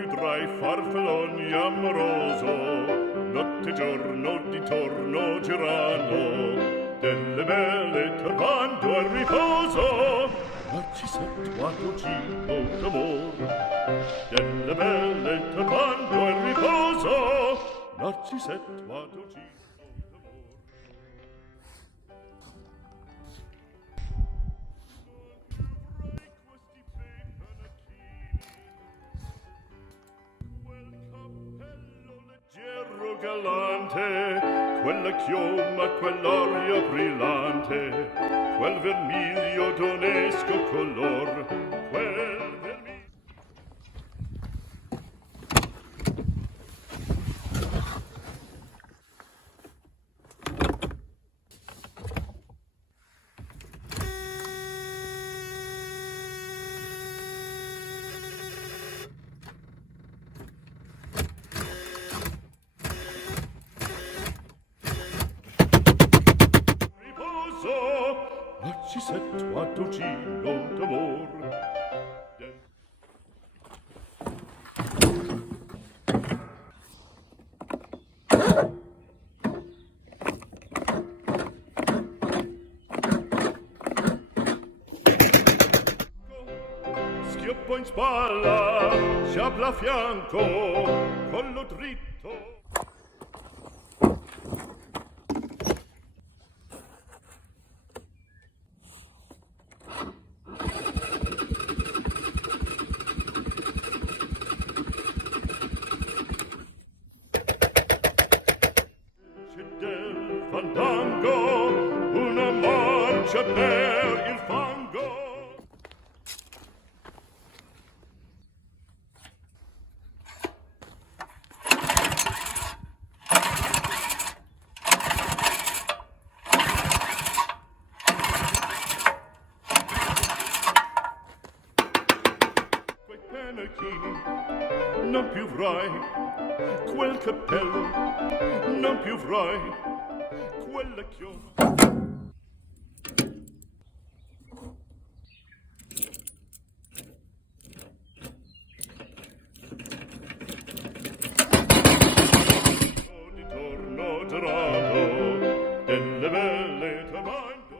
più tra i farfalloni amoroso, notte e giorno d'intorno girano, delle belle turbando al riposo, Narcisetto a dolcino d'amor. Delle belle turbando al riposo, Narcisetto a dolcino. Galante, quella chioma, quell'orio brillante, quel vermiglio d'onesco color, quel vermiglio. Narcisetto a dolcino d'amor. Schioppo in spalla, sciabla a fianco, collo dritto. Fandango, una marcia per il fango. Quei pennacchi non più avrai, quel cappello non più avrai, quella chioma. Di torno dorato, delle belle turbando.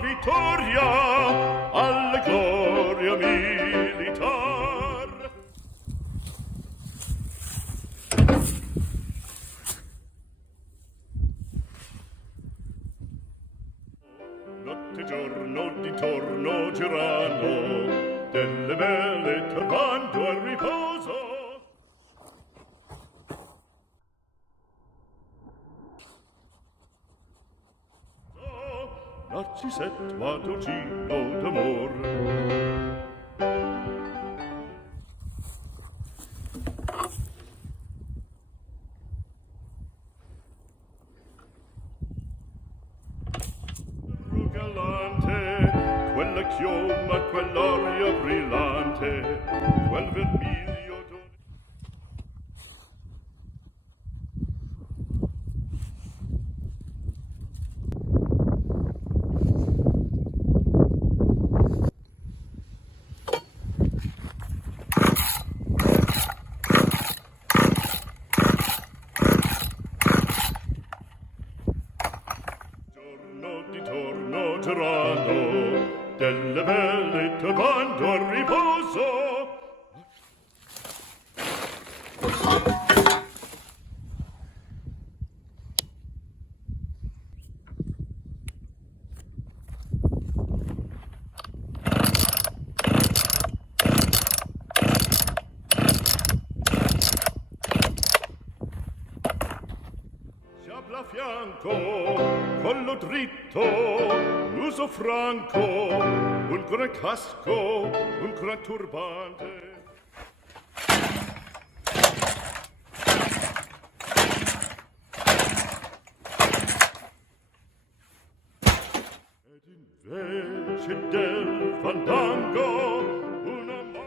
Vittoria alla gloria militar. Notte e giorno d'intorno girano, delle belle turbando al riposo. Narcisetto a dolcino d'amor. Galante, quella chioma, quell'orio brillante, quel vermiglio d'onesco. Di torno girando, delle belle turbando al riposo. Sciabla a fianco, collo dritto, l'uso franco, un gran casco, un gran turbante. Invece del fandango una mano.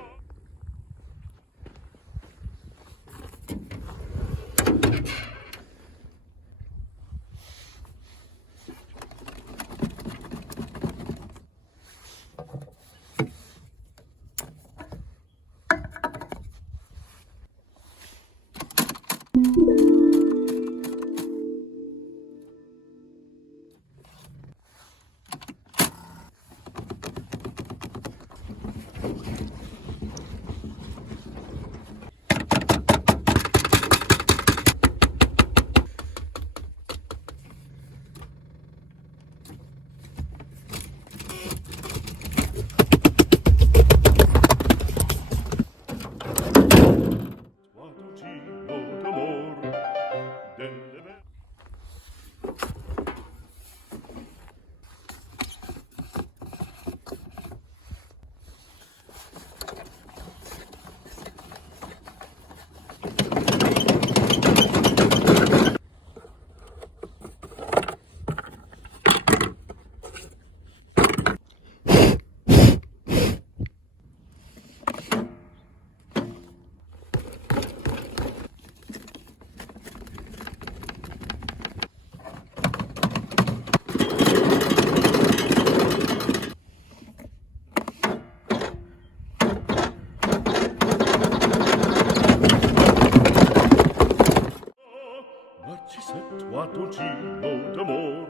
Narcisetto d'amor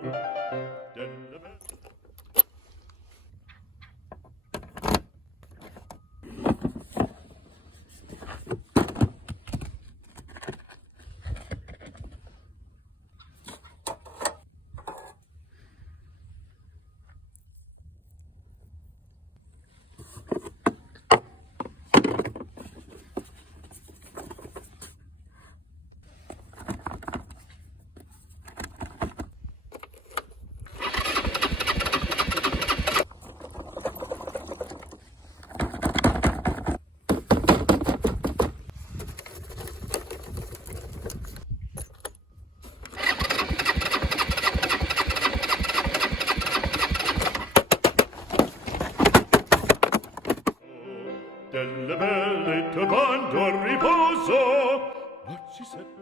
delle belle. Delle belle trovando a riposo Narcisetto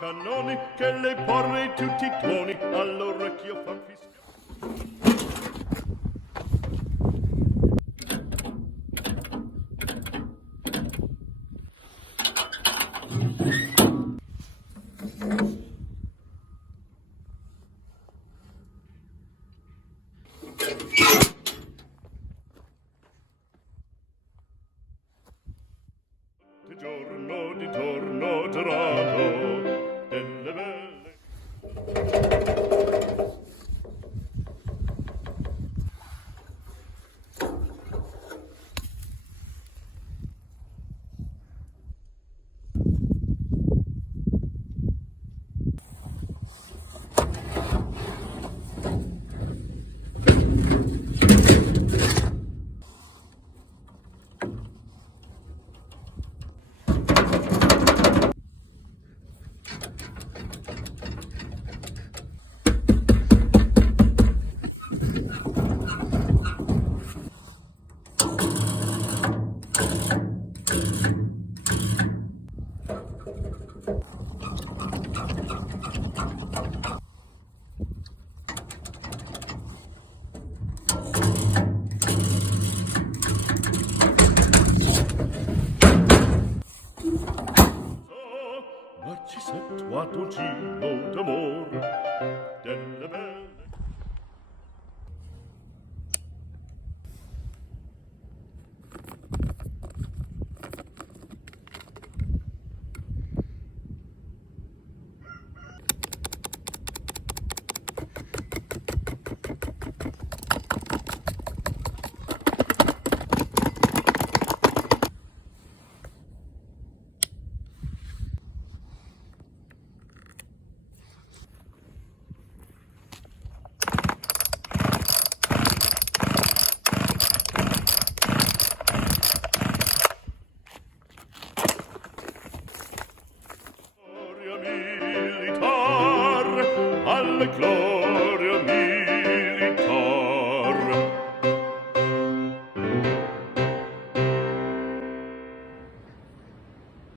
cannoni che le porre tutti i toni all'orecchio fan fischiare.